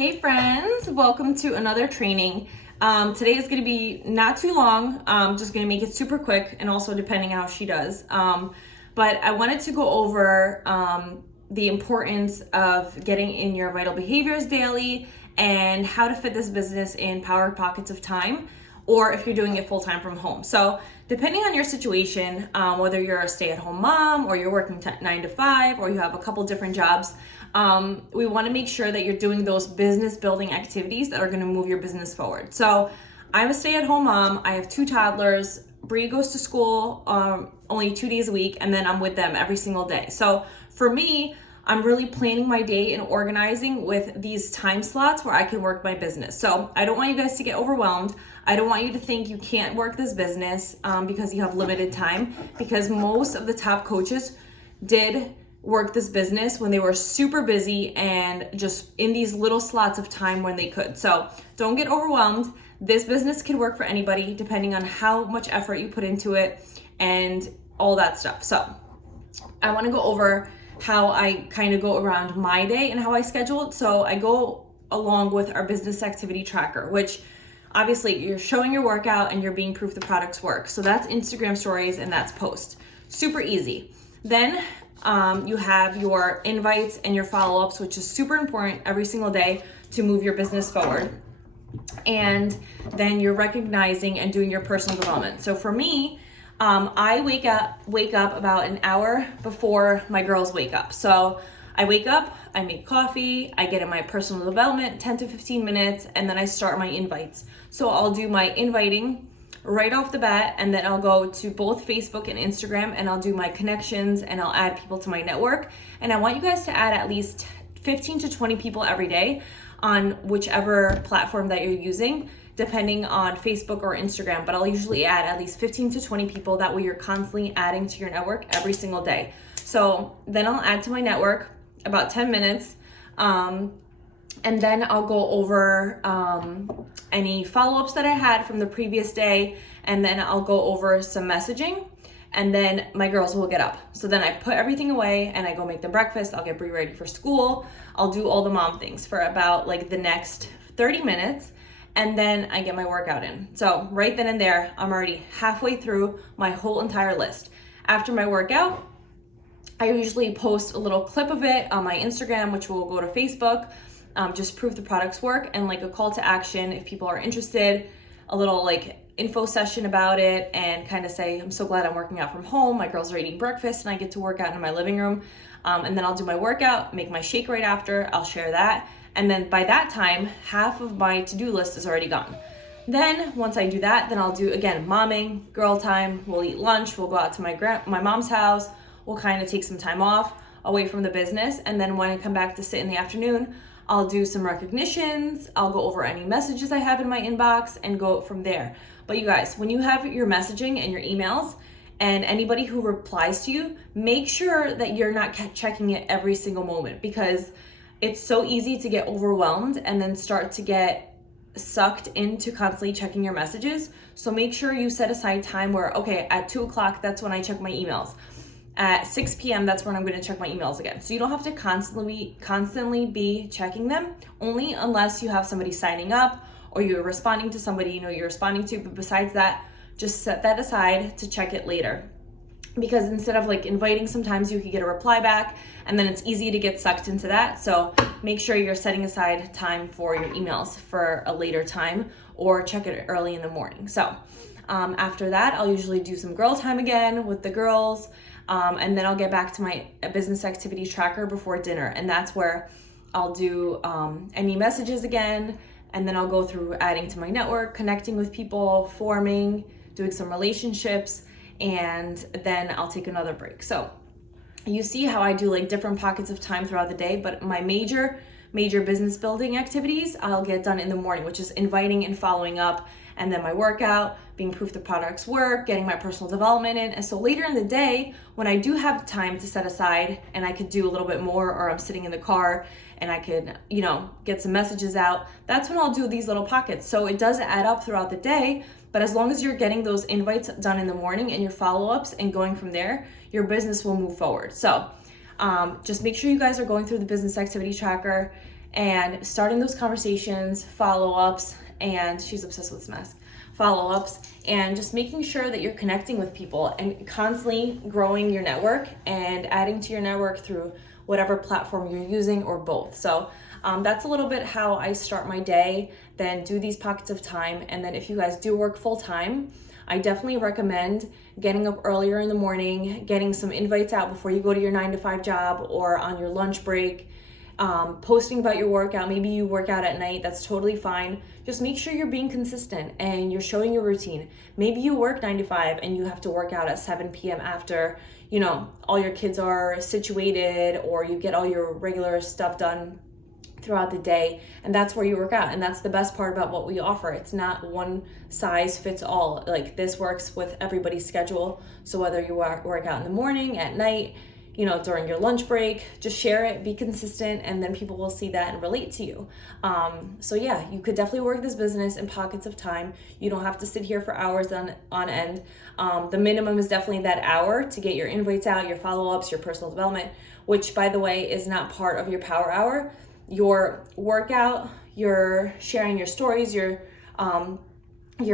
Hey friends, welcome to another training. Today is going to be not too long. Just going to make it super quick and also depending how she does. But I wanted to go over the importance of getting in your vital behaviors daily and how to fit this business in power pockets of time, or if you're doing it full time from home. So depending on your situation, whether you're a stay-at-home mom or you're working 9 to 5 or you have a couple different jobs, we want to make sure that you're doing those business building activities that are going to move your business forward. So I'm a stay-at-home mom. I have 2 toddlers. Bree goes to school only 2 days a week, and then I'm with them every single day. So for me, I'm really planning my day and organizing with these time slots where I can work my business. So I don't want you guys to get overwhelmed. I don't want you to think you can't work this business because you have limited time, because most of the top coaches did work this business when they were super busy and just in these little slots of time when they could. So don't get overwhelmed. This business can work for anybody depending on how much effort you put into it and all that stuff. So I want to go over how I kind of go around my day and how I schedule it. So I go along with our business activity tracker, which obviously you're showing your workout and you're being proof the products work. So that's Instagram stories and that's post. Super easy. Then you have your invites and your follow-ups, which is super important every single day to move your business forward. And then you're recognizing and doing your personal development. So for me, I wake up about an hour before my girls wake up. So I wake up, I make coffee, I get in my personal development, 10 to 15 minutes, and then I start my invites. So I'll do my inviting right off the bat, and then I'll go to both Facebook and Instagram, and I'll do my connections, and I'll add people to my network. And I want you guys to add at least 15 to 20 people every day on whichever platform that you're using, depending on Facebook or Instagram, but I'll usually add at least 15 to 20 people. That way you're constantly adding to your network every single day. So then I'll add to my network about 10 minutes. And then I'll go over any follow-ups that I had from the previous day. And then I'll go over some messaging. And then my girls will get up. So then I put everything away and I go make them breakfast. I'll get Bree ready for school. I'll do all the mom things for about like the next 30 minutes. And then I get my workout in. So right then and there, I'm already halfway through my whole entire list. After my workout, I usually post a little clip of it on my Instagram, which will go to Facebook, just prove the products work, and like a call to action if people are interested, a little like info session about it, and kind of say, I'm so glad I'm working out from home. My girls are eating breakfast and I get to work out in my living room. And then I'll do my workout, make my shake right after, I'll share that. And then by that time, half of my to-do list is already gone. Then once I do that, then I'll do, again, momming, girl time. We'll eat lunch. We'll go out to my mom's house. We'll kind of take some time off away from the business. And then when I come back to sit in the afternoon, I'll do some recognitions. I'll go over any messages I have in my inbox and go from there. But you guys, when you have your messaging and your emails and anybody who replies to you, make sure that you're not checking it every single moment, because it's so easy to get overwhelmed and then start to get sucked into constantly checking your messages. So make sure you set aside time where, okay, at 2 o'clock, that's when I check my emails. At 6 p.m., that's when I'm going to check my emails again. So you don't have to constantly be checking them, only unless you have somebody signing up or you're responding to somebody you know you're responding to. But besides that, just set that aside to check it later. Because instead of like inviting, sometimes you could get a reply back and then it's easy to get sucked into that. So make sure you're setting aside time for your emails for a later time, or check it early in the morning. So after that, I'll usually do some girl time again with the girls. And then I'll get back to my business activity tracker before dinner. And that's where I'll do any messages again. And then I'll go through adding to my network, connecting with people, forming, doing some relationships, and then I'll take another break. So you see how I do like different pockets of time throughout the day, but my major business building activities I'll get done in the morning, which is inviting and following up, and then my workout, being proof the products work, getting my personal development in. And so later in the day, when I do have time to set aside and I could do a little bit more, or I'm sitting in the car and I could, get some messages out, that's when I'll do these little pockets. So it does add up throughout the day, but as long as you're getting those invites done in the morning and your follow-ups and going from there, your business will move forward. So just make sure you guys are going through the business activity tracker and starting those conversations, follow-ups, and she's obsessed with this mask, follow-ups, and just making sure that you're connecting with people and constantly growing your network and adding to your network through whatever platform you're using or both. So that's a little bit how I start my day, then do these pockets of time. And then if you guys do work full time, I definitely recommend getting up earlier in the morning, getting some invites out before you go to your 9-to-5 job or on your lunch break, posting about your workout. Maybe you work out at night, that's totally fine. Just make sure you're being consistent and you're showing your routine. Maybe you work 9-to-5 and you have to work out at 7 p.m. after, all your kids are situated, or you get all your regular stuff done throughout the day, and that's where you work out. And that's the best part about what we offer. It's not one size fits all. Like, this works with everybody's schedule. So whether you work out in the morning, at night, during your lunch break, just share it, be consistent, and then people will see that and relate to you. So yeah, you could definitely work this business in pockets of time. You don't have to sit here for hours on end. The minimum is definitely that hour to get your invites out, your follow-ups, your personal development, which, by the way, is not part of your power hour. Your workout, your sharing your stories, your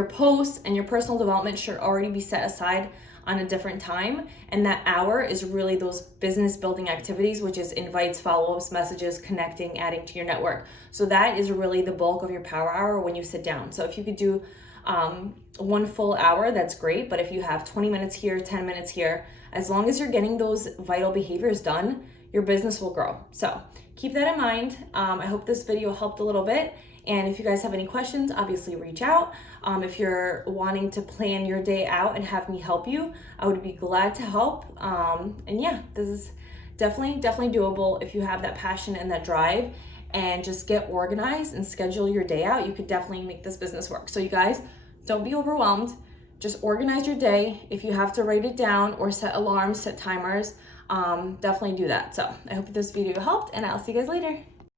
posts, and your personal development should already be set aside on a different time. And that hour is really those business building activities, which is invites, follow-ups, messages, connecting, adding to your network. So that is really the bulk of your power hour when you sit down. So if you could do 1 full hour, that's great. But if you have 20 minutes here, 10 minutes here, as long as you're getting those vital behaviors done, your business will grow. So keep that in mind. I hope this video helped a little bit. And if you guys have any questions, obviously reach out. If you're wanting to plan your day out and have me help you, I would be glad to help. And yeah, this is definitely doable if you have that passion and that drive, and just get organized and schedule your day out. You could definitely make this business work. So you guys, don't be overwhelmed. Just organize your day. If you have to write it down or set alarms, set timers, definitely do that. So I hope this video helped, and I'll see you guys later.